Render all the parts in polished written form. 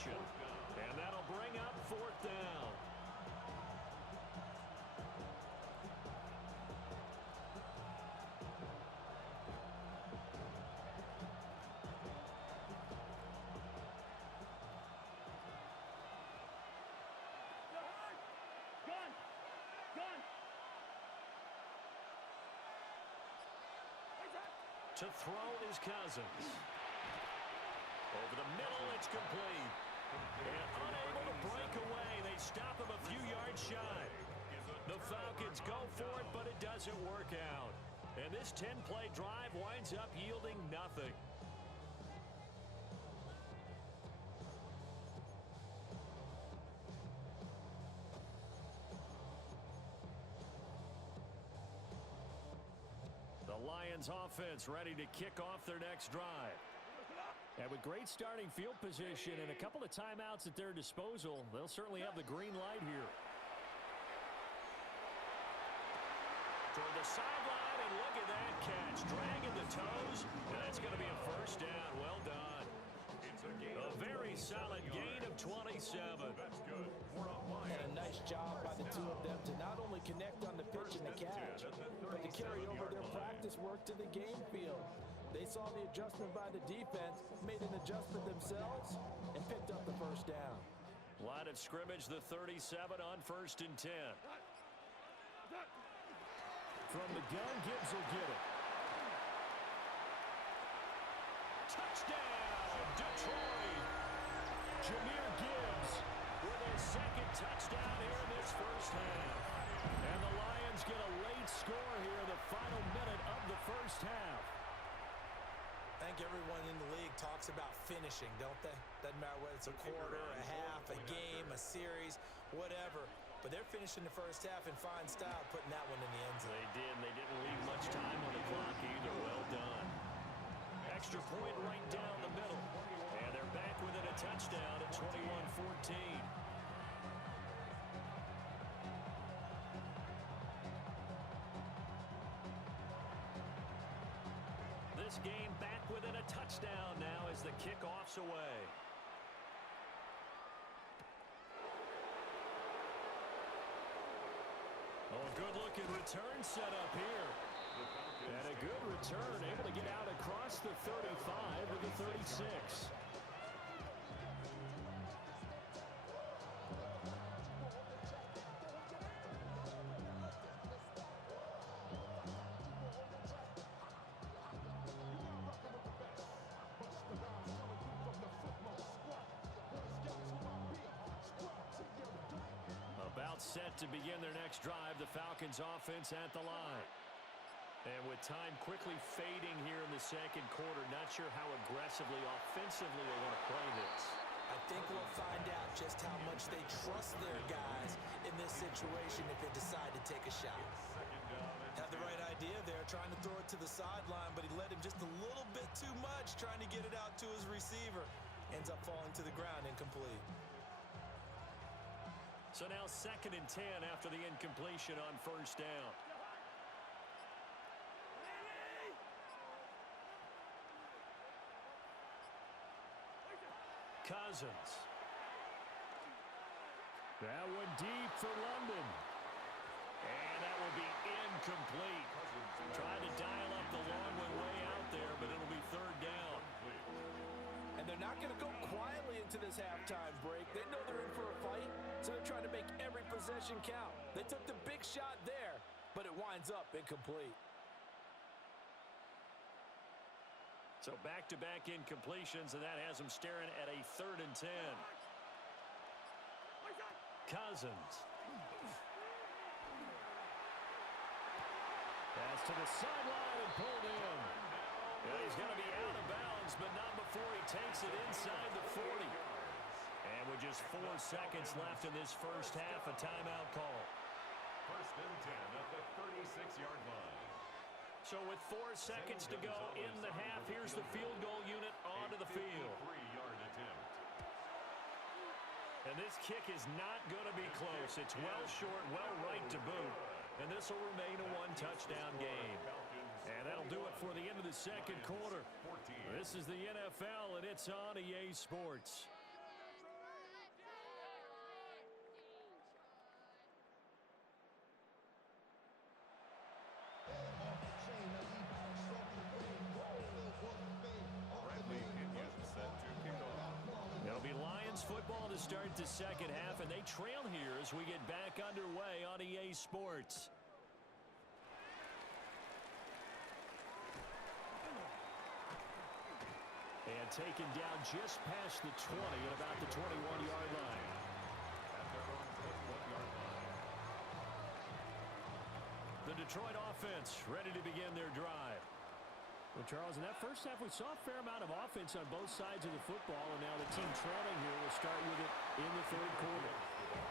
completion. And that'll bring up 4th down. To throw is Cousins. Over the middle, it's complete. And unable to break away. They stop him a few yards shy. The Falcons go for it, but it doesn't work out. And this 10-play drive winds up yielding nothing. The Lions offense ready to kick off their next drive. And with great starting field position and a couple of timeouts at their disposal, they'll certainly have the green light here. Toward the sideline, and look at that catch. Dragging the toes, and that's going to be a 1st down. Well done. A very solid gain of 27. That's good. And a nice job by the two of them to not only connect on the pitch and the catch, but to carry over their practice work to the game field. They saw the adjustment by the defense, made an adjustment themselves, and picked up the 1st down. Line of scrimmage, the 37 on 1st and 10. From the gun, Gibbs will get it. Touchdown, Detroit! Jahmyr Gibbs with his 2nd touchdown here in this 1st half. And the Lions get a late score here in the final minute of the 1st half. I think everyone in the league talks about finishing, don't they? Doesn't matter whether it's a quarter, a half, a game, a series, whatever. But they're finishing the 1st half in fine style, putting that one in the end zone. They did, and they didn't leave much time on the clock either. Well done. Extra point right down the middle. And they're back within a touchdown at 21-14. This game back within a touchdown now as the kickoff's away. Oh, a good-looking return set up here. And a good return, able to get out across the 35 to the 36. About set to begin their next drive, the Falcons offense at the line. And with time quickly fading here in the 2nd quarter, not sure how aggressively, offensively they want to play this. I think we'll find out just how much they trust their guys in this situation if they decide to take a shot. Had the right idea there, trying to throw it to the sideline, but he led him just a little bit too much, trying to get it out to his receiver. Ends up falling to the ground incomplete. So now 2nd and 10 after the incompletion on 1st down. Cousins. That one deep for London. And that will be incomplete. Trying to dial up the long one way out there, but it'll be 3rd down. And they're not going to go quietly into this halftime break. They know they're in for a fight, so they're trying to make every possession count. They took the big shot there, but it winds up incomplete. So back-to-back incompletions, and that has them staring at a 3rd and 10. Cousins. Pass to the sideline and pulled in. Yeah, he's going to be out of bounds, but not before he takes it inside the 40. And with just 4 seconds left in this 1st half, a timeout call. 1st and 10 at the 36-yard line. So with 4 seconds to go in the half, here's the field goal unit onto the field. 53-yard attempt. And this kick is not going to be close. It's well short, well right to boot. And this will remain a 1-touchdown game. And that'll do it for the end of the 2nd quarter. This is the NFL, and it's on EA Sports. to start the second half, and they trail here as we get back underway on EA Sports. And taken down just past the 20 at about the 21-yard line. The Detroit offense ready to begin their drive. Well, Charles, in that first half, we saw a fair amount of offense on both sides of the football, and now the team trailing here will start with it in the third quarter.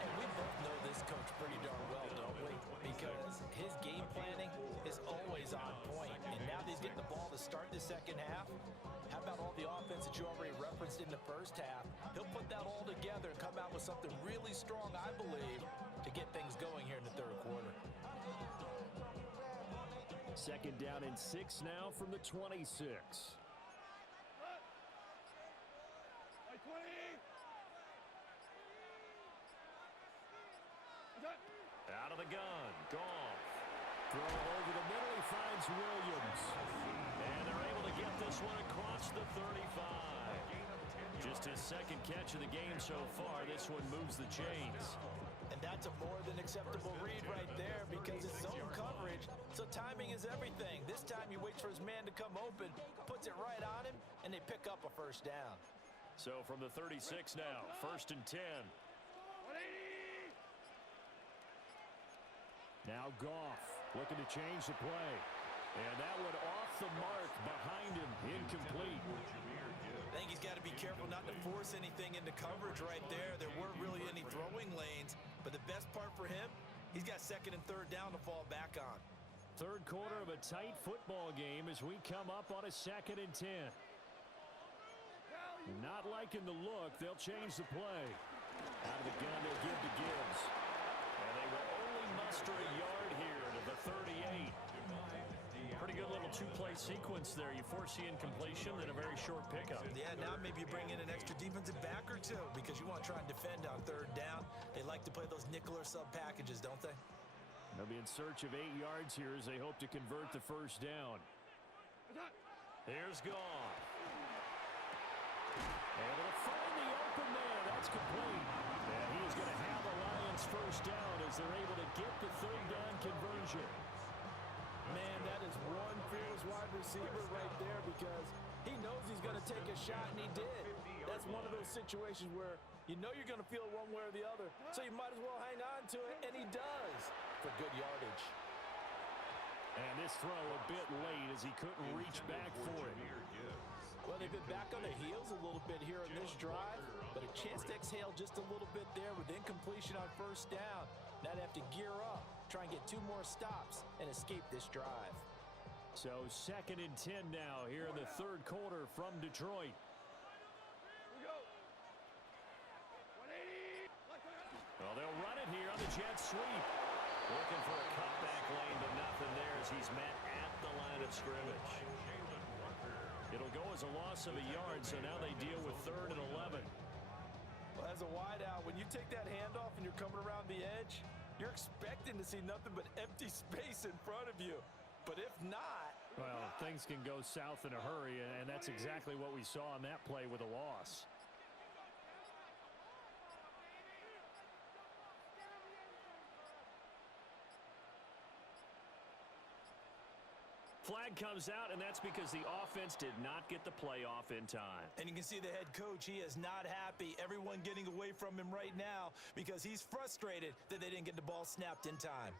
And we both know this coach pretty darn well, don't we? Because his game planning is always on point. And now that he's getting the ball to start the second half, how about all the offense that you already referenced in the first half? He'll put that all together and come out with something really strong, I believe, to get things going here in the third quarter. Second down and 6 now from the 26. Out of the gun, Goff. Throw over the middle, he finds Williams. And they're able to get this one across the 35. Just his second catch of the game so far. This one moves the chains. And that's a more than acceptable read right there because it's zone coverage, so timing is everything. This time he waits for his man to come open, puts it right on him, and they pick up a first down. So from the 36 now, 1st and 10. Now Goff looking to change the play. And that one off the mark behind him, incomplete. I think he's got to be careful not to force anything into coverage right there. There weren't really any throwing lanes, but the best part for him, he's got second and third down to fall back on. Third quarter of a tight football game as we come up on a 2nd and 10. Not liking the look, they'll change the play. Out of the gun, they'll give to Gibbs. And they will only muster a yard here to the 38. Pretty good little two-play sequence there. You force the incompletion, then a very short pickup. Yeah, now maybe you bring in an extra defensive back or two because you want to try and defend on third down. They like to play those nickel or sub packages, don't they? They'll be in search of 8 yards here as they hope to convert the first down. Here's Goff. Able to find the open man. That's complete. And he is going to have a Lions first down as they're able to get the third down conversion. Man, that is one fearless wide receiver right there because he knows he's going to take a shot, and he did. That's one of those situations where you know you're going to feel one way or the other, so you might as well hang on to it, and he does for good yardage. And this throw a bit late as he couldn't reach back for it. Well, they've been back on the heels a little bit here in this drive, but a chance to exhale just a little bit there with incompletion on first down. Now they have to gear up, try and get 2 more stops, and escape this drive. So 2nd and 10 now here in the third quarter from Detroit. Well, they'll run it here on the jet sweep. Looking for a cutback lane, but nothing there as he's met at the line of scrimmage. It'll go as a loss of a yard, so now they deal with 3rd and 11. Well, as a wideout, when you take that handoff and you're coming around the edge, you're expecting to see nothing but empty space in front of you. But if not... Well, things can go south in a hurry, and that's exactly what we saw on that play with a loss. Flag comes out, and that's because the offense did not get the play off in time. And you can see the head coach, he is not happy. Everyone getting away from him right now because he's frustrated that they didn't get the ball snapped in time.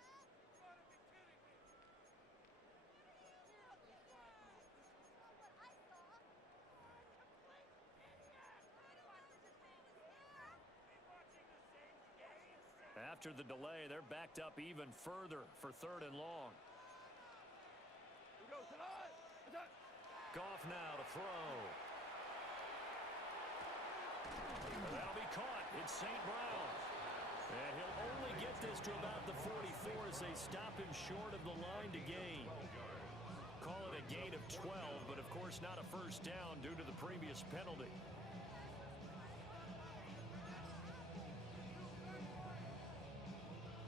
After the delay, they're backed up even further for 3rd and long. Goff now to throw. That'll be caught. It's St. Brown. And he'll only get this to about the 44 as they stop him short of the line to gain. Call it a gain of 12, but of course not a first down due to the previous penalty.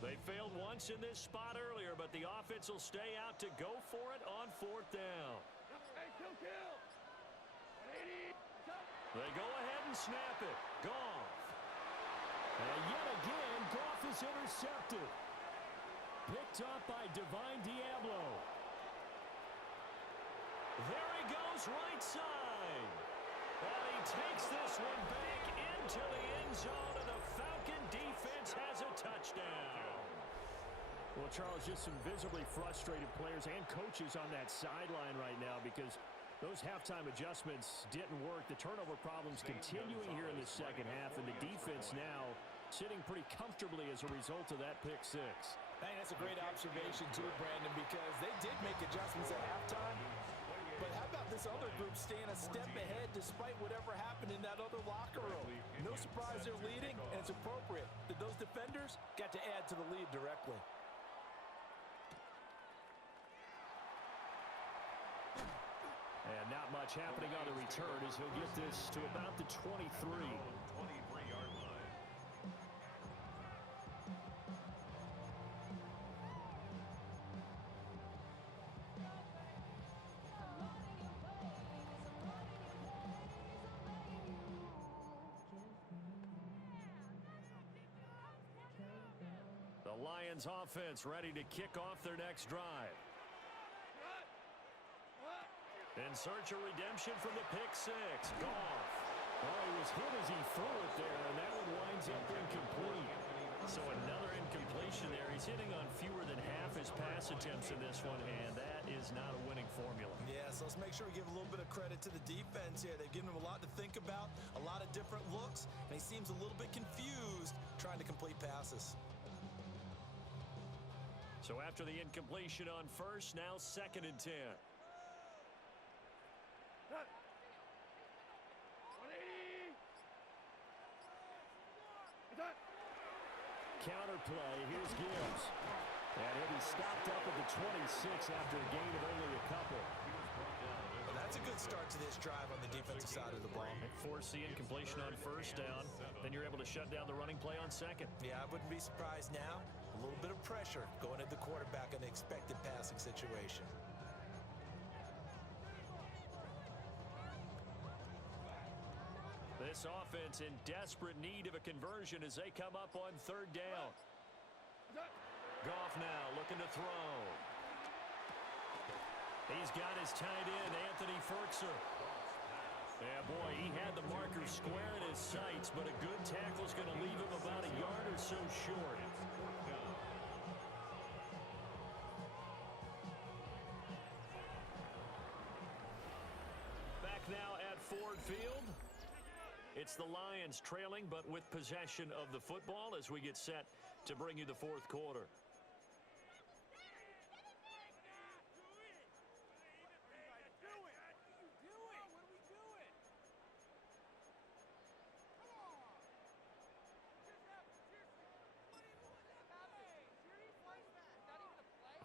They failed once in this spot earlier, but the offense will stay out to go for it on 4th down. They go ahead and snap it. Goff. And yet again, Goff is intercepted. Picked up by Divine Diablo. There he goes, right side. And he takes this one back into the end zone, and the Falcon defense has a touchdown. Well, Charles, just some visibly frustrated players and coaches on that sideline right now because those halftime adjustments didn't work. The turnover problems continuing here in the second half, and the defense now sitting pretty comfortably as a result of that pick six. Hey, that's a great observation too, Brandon, because they did make adjustments at halftime. But how about this other group staying a step ahead despite whatever happened in that other locker room? No surprise they're leading, and it's appropriate that those defenders got to add to the lead directly. And not much happening on the return as he'll get this to about the 23. 23-yard line. The Lions offense ready to kick off their next drive. In search of redemption from the pick six. Goff. Oh, he was hit as he threw it there, and that one winds up incomplete. So another incompletion there. He's hitting on fewer than half his pass attempts in this one, and that is not a winning formula. Yeah, so let's make sure we give a little bit of credit to the defense here. They've given him a lot to think about, a lot of different looks, and he seems a little bit confused trying to complete passes. So after the incompletion on first, now 2nd and 10. Counter play. Here's Gibbs. And he'll be stopped up at the 26 after a gain of only a couple. Well, that's a good start to this drive on the defensive side of the ball. And force the incompletion on first down. Then you're able to shut down the running play on second. Yeah, I wouldn't be surprised now. A little bit of pressure going at the quarterback in the expected passing situation. This offense in desperate need of a conversion as they come up on 3rd down. Goff now looking to throw. He's got his tight end, Anthony Ferkser. Yeah, boy, he had the marker square in his sights, but a good tackle's going to leave him about a yard or so short. Back now at Ford Field. It's the Lions trailing, but with possession of the football as we get set to bring you the 4th quarter.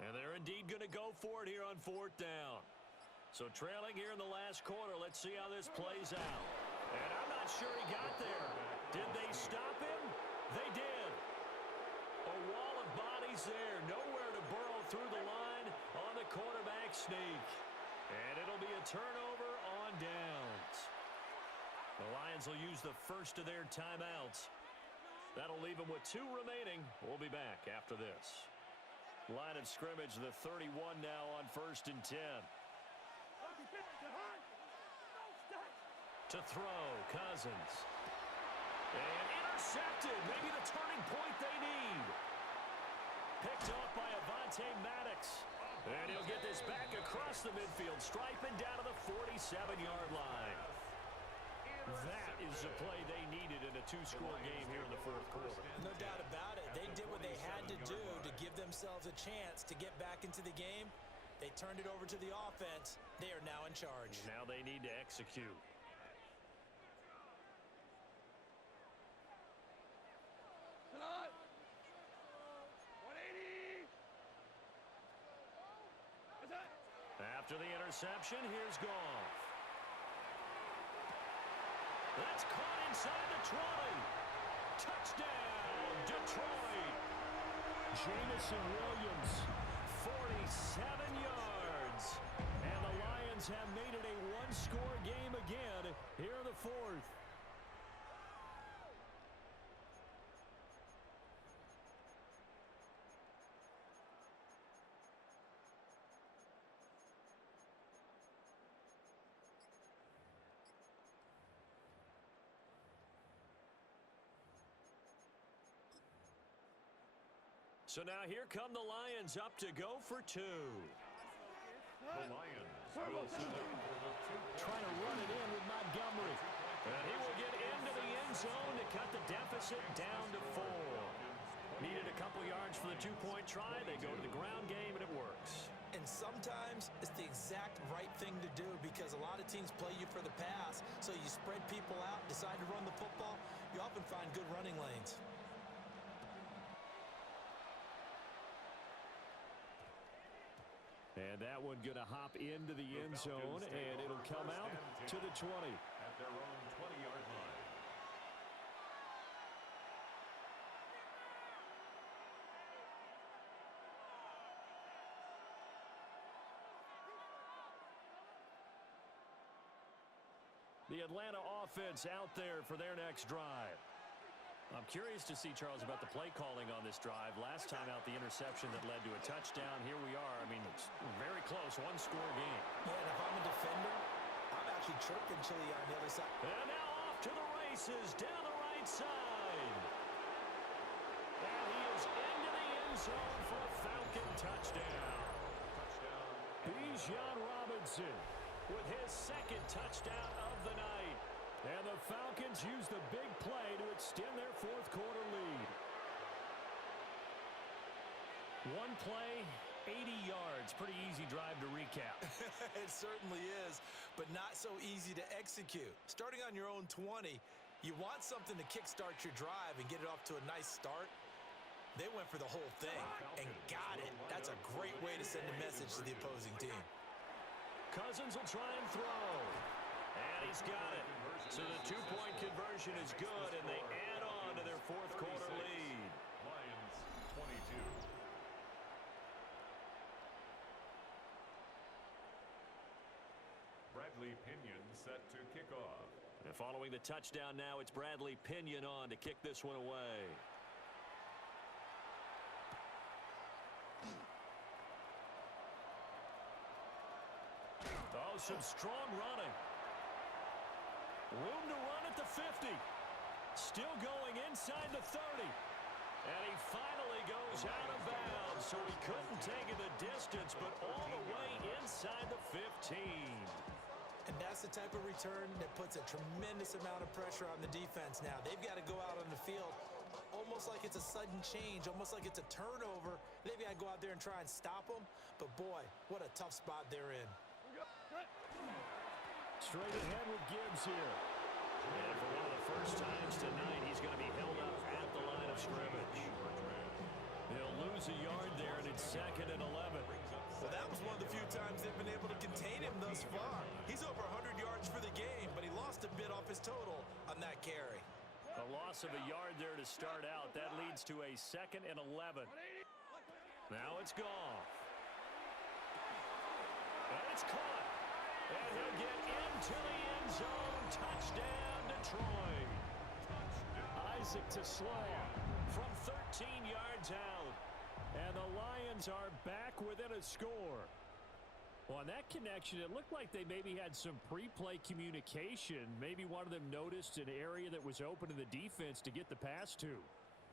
And they're indeed going to go for it here on 4th down. So trailing here in the last quarter. Let's see how this plays out. And I'm not sure he got there. Did they stop him? They did. A wall of bodies there. Nowhere to burrow through the line on the quarterback sneak. And it'll be a turnover on downs. The Lions will use the first of their timeouts. That'll leave them with 2 remaining. We'll be back after this. Line of scrimmage, the 31 now on 1st and 10. To throw, Cousins. And intercepted. Maybe the turning point they need. Picked off by Avonte Maddox. And he'll get this back across the midfield, striping down to the 47-yard line. That is the play they needed in a 2-score game here in the 4th quarter. No doubt about it. They did what they had to do to give themselves a chance to get back into the game. They turned it over to the offense. They are now in charge. Now they need to execute. After the interception, here's Goff. That's caught inside the 20. Touchdown, Detroit. Jamison Williams, 47 yards. And the Lions have made it a 1-score game again here in the 4th. So now here come the Lions up to go for two. The Lions will set up for the two-point Trying to run it in with Montgomery. And he will get into the end zone to cut the deficit down to 4. Needed a couple yards for the two-point try. They go to the ground game, and it works. And sometimes it's the exact right thing to do because a lot of teams play you for the pass. So you spread people out, decide to run the football. You often find good running lanes. And that one going to hop into the end zone, and it'll come out to the 20. At their own 20-yard line. The Atlanta offense out there for their next drive. I'm curious to see, Charles, about the play calling on this drive. Last time out, the interception that led to a touchdown. Here we are. I mean, it's very close, one-score game. Yeah, and if I'm a defender, I'm actually chirping Chili on the other side. And now off to the races down the right side. And he is into the end zone for a Falcon touchdown. Bijan Robinson with his second touchdown of the night. And the Falcons use the big play to extend their fourth quarter lead. One play, 80 yards. Pretty easy drive to recap. It certainly is, but not so easy to execute. Starting on your own 20, you want something to kickstart your drive and get it off to a nice start. They went for the whole thing and got it. That's a great way to send a message to the opposing team. Cousins will try and throw. And he's got it. So the two-point conversion is good, and they add on to their fourth quarter lead. Lions 22. Bradley Pinion set to kick off. And following the touchdown now, it's Bradley Pinion on to kick this one away. Oh, some strong running. Room to run at the 50. Still going inside the 30. And he finally goes out of bounds, so he couldn't take it the distance, but all the way inside the 15. And that's the type of return that puts a tremendous amount of pressure on the defense now. They've got to go out on the field almost like it's a sudden change, almost like it's a turnover. They've got to go out there and try and stop them. But, boy, what a tough spot they're in. Straight ahead with Gibbs here. And for one of the first times tonight, he's going to be held up at the line of scrimmage. He'll lose a yard there, and it's 2nd and 11. Well, that was one of the few times they've been able to contain him thus far. He's over 100 yards for the game, but he lost a bit off his total on that carry. A loss of a yard there to start out. That leads to a 2nd and 11. Now it's Goff. And it's caught. And he'll get into the end zone. Touchdown, Detroit. Isaac to Sloan from 13 yards out. And the Lions are back within a score. Well, on that connection, it looked like they maybe had some pre-play communication. Maybe one of them noticed an area that was open to the defense to get the pass to.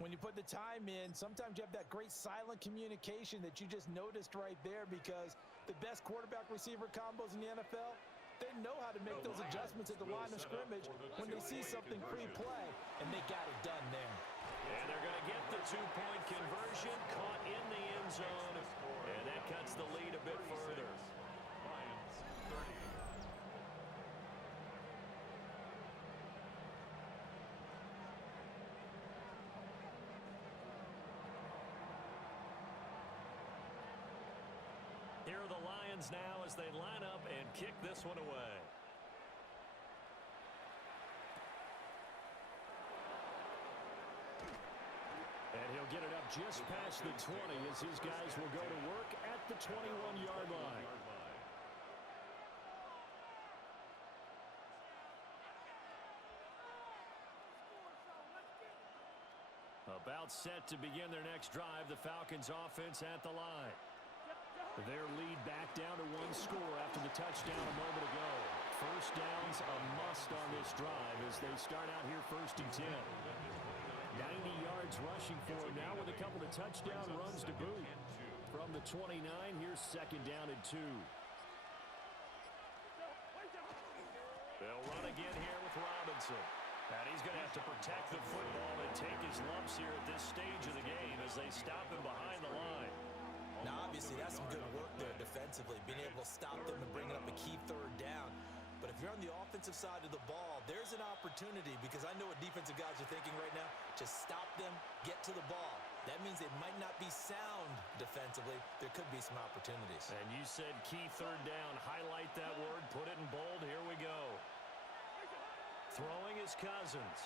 When you put the time in, sometimes you have that great silent communication that you just noticed right there, because the best quarterback-receiver combos in the NFL, they know how to make those adjustments at the line of scrimmage when they see something pre-play, and they got it done there. And they're going to get the two-point conversion, caught in the end zone, and that cuts the lead a bit further. Lions 30. Here are the Lions now as they line up and kick this one away. And he'll get it up just past the 20 as his guys will go to work at the 21-yard line. About set to begin their next drive, the Falcons offense at the line. Their lead back down to one score after the touchdown a moment ago. First down's a must on this drive as they start out here 1st and 10. 90 yards rushing for him now with a couple of touchdown runs to boot. From the 29, here's second down and 2. They'll run again here with Robinson. And he's going to have to protect the football and take his lumps here at this stage of the game as they stop him behind the line. Now, obviously, that's some good work there defensively, being able to stop them and bringing up a key third down. But if you're on the offensive side of the ball, there's an opportunity because I know what defensive guys are thinking right now. Just stop them, get to the ball. That means they might not be sound defensively. There could be some opportunities. And you said key third down. Highlight that word. Put it in bold. Here we go. Throwing is Cousins.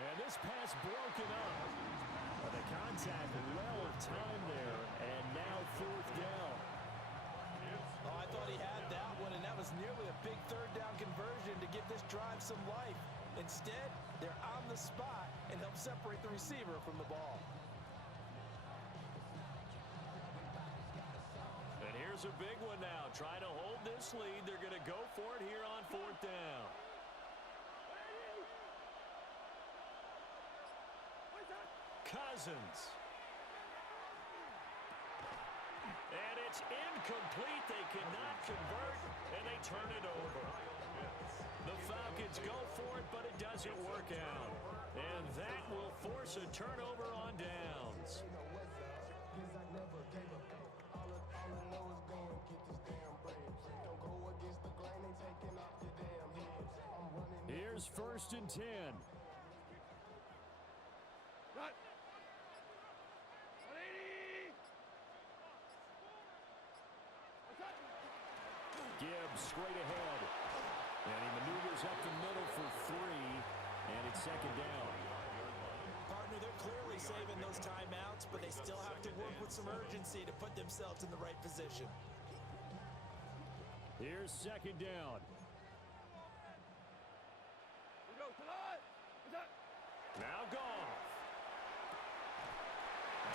And this pass broken up. But the contact well timed there. And now fourth down. Oh, I thought he had that one, and that was nearly a big third down conversion to give this drive some life. Instead, they're on the spot and help separate the receiver from the ball. And here's a big one now. Trying to hold this lead. They're going to go for it here on fourth down. Cousins. And it's incomplete. They cannot convert, and they turn it over. The Falcons go for it, but it doesn't work out. And that will force a turnover on downs. Here's first and 10. Gibbs straight ahead. And he maneuvers up the middle for 3. And it's second down. Partner, they're clearly saving those timeouts, but they still have to work with some urgency to put themselves in the right position. Here's second down. Now Goff.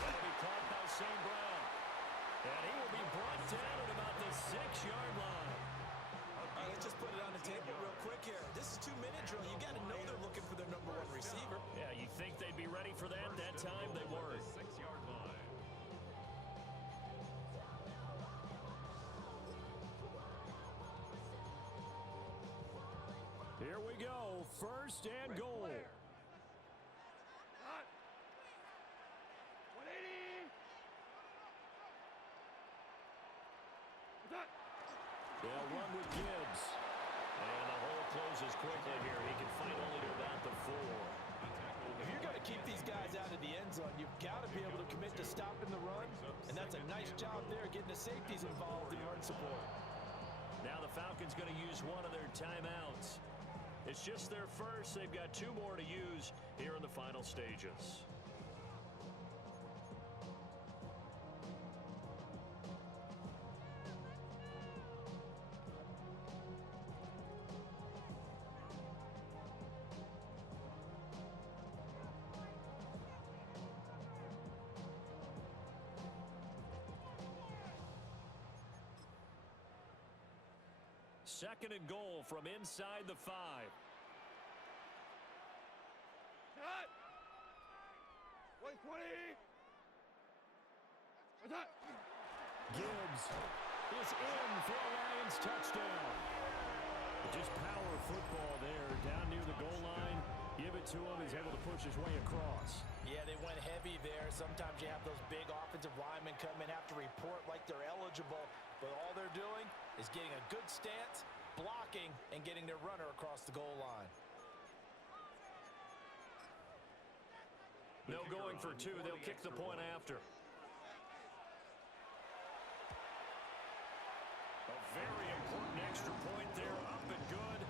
That'll be caught by St. Brown. And he will be brought down at about the 6-yard line. All right, let's just put it on the table real quick here. This is 2-minute drill. You got to know they're looking for their number 1 receiver. Yeah, you think they'd be ready for that? That time they weren't. 6-yard line. Here we go. First and goal. They'll run with Gibbs. And the hole closes quickly here. He can fight only to about the 4. If you're going to keep these guys out of the end zone, you've got to be able to commit to stopping the run. And that's a nice job there, getting the safeties involved in run support. Now the Falcons going to use one of their timeouts. It's just their first. They've got 2 more to use here in the final stages. Second and goal from inside the 5. Gibbs is in for a Lions touchdown. Just power football there down near the goal line. Give it to him. He's able to push his way across. Yeah, they went heavy there. Sometimes you have those big offensive linemen come in, have to report like they're eligible. But all they're doing is getting a good stance, blocking, and getting their runner across the goal line. No going for 2. They'll kick the point after. A very important extra point there, up and good.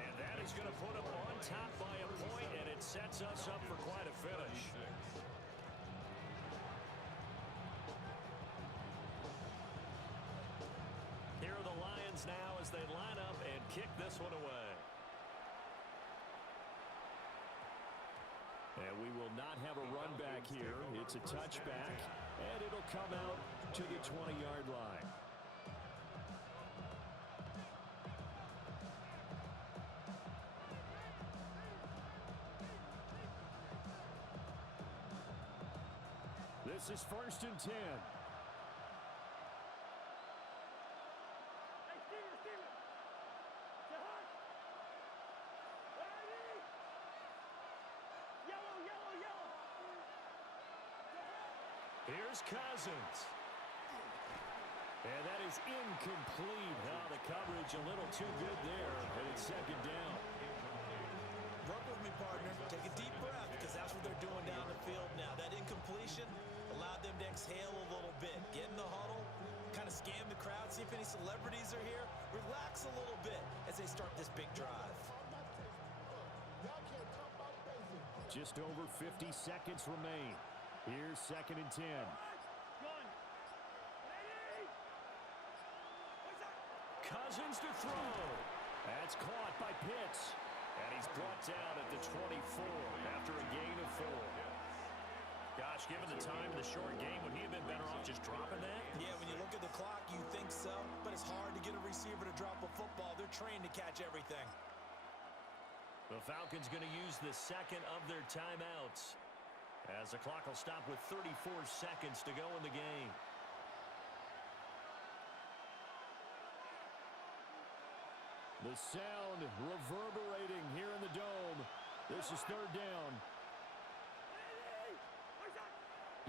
And that is going to put them on top by a point, and it sets us up for quite a finish. Here are the Lions now as they line up and kick this one away. And we will not have a run back here. It's a touchback, and it'll come out to the 20-yard line. This is 1st and 10. Here's Cousins. And that is incomplete. Oh, the coverage a little too good there. And it's 2nd down. Work with me, partner. Take a deep breath, because that's what they're doing down the field now. That incompletion allowed them to exhale a little bit. Get in the huddle, kind of scan the crowd, see if any celebrities are here. Relax a little bit as they start this big drive. Just over 50 seconds remain. Here's 2nd and 10. Cousins to throw. That's caught by Pitts. And he's brought down at the 24 after a gain of 4. Gosh, given the time in the short game, would he have been better off just dropping that? Yeah, when you look at the clock, you think so. But it's hard to get a receiver to drop a football. They're trained to catch everything. The Falcons going to use the 2nd of their timeouts, as the clock will stop with 34 seconds to go in the game. The sound reverberating here in the dome. This is 3rd down.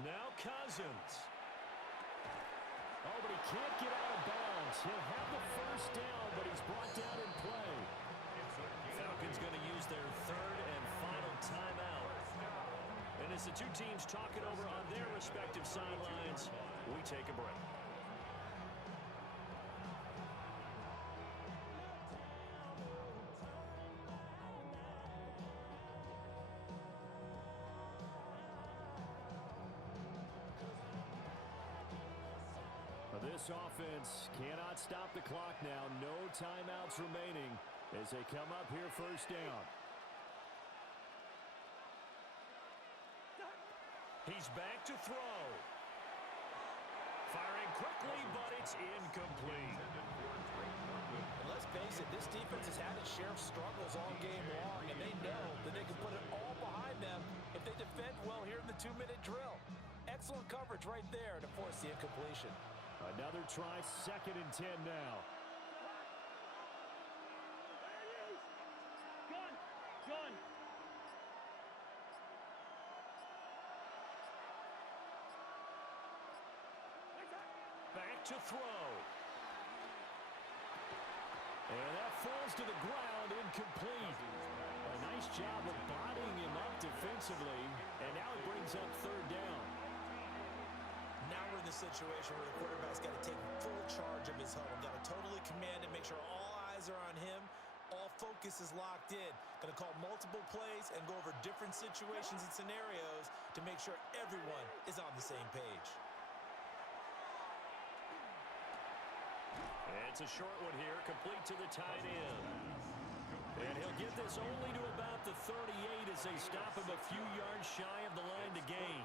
Now Cousins. Oh, but he can't get out of bounds. He'll have the 1st down, but he's brought down in play. Falcons going to use their 3rd and final timeout. And as the two teams talk it over on their respective sidelines, we take a break. This offense cannot stop the clock now. No timeouts remaining as they come up here 1st down. He's back to throw. Firing quickly, but it's incomplete. And let's face it, this defense has had its share of struggles all game long, and they know that they can put it all behind them if they defend well here in the 2-minute drill. Excellent coverage right there to force the incompletion. Another try, 2nd and 10 now. Back to throw. And that falls to the ground, incomplete. A nice job of bodying him up defensively, and now it brings up 3rd down. Now we're in the situation where the quarterback's got to take full charge of his huddle. Got to totally command it, make sure all eyes are on him. All focus is locked in. Going to call multiple plays and go over different situations and scenarios to make sure everyone is on the same page. It's a short one here, complete to the tight end. And he'll get this only to about the 38 as they stop him a few yards shy of the line to gain.